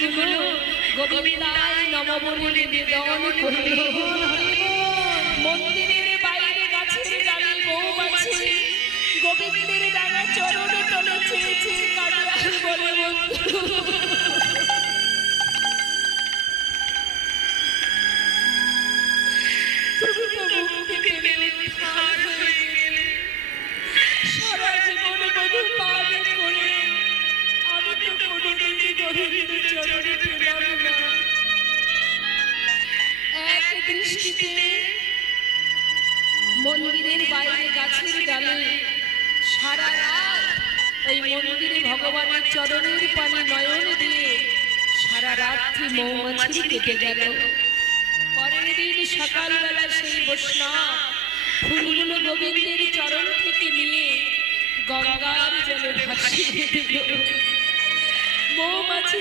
ফুলগুলো গোবিন্দায় নমঃ বলে নিবেদন করল। মন্দিরের বাইরে গাছের ডালে মৌমাছি গোবিন্দের ডানা চরণ তলে চেয়েছে কাঁদে আর বলে, বন্ধু তুমি তো মুক্তি পেলে উদ্ধার হয়ে গেলে, সারা জীবন মধু পান করে আমি তো কোনোদিন গোবিন্দের চরণে পেলাম না। এক দৃষ্টিতে মন্দিরের বাইরে গাছের ডালে সারা রাত ওই মন্দিরে ভগবানের চরণের পানি নয়ন দিয়ে সারা রাত্রি মৌমাছি কেটে গেল। পরের দিন সকালবেলা সেই বৈষ্ণব ফুলগুলো গোবিন্দের চরণ থেকে নিয়ে গঙ্গার জলে ভাসিয়ে দিল। মৌমাছি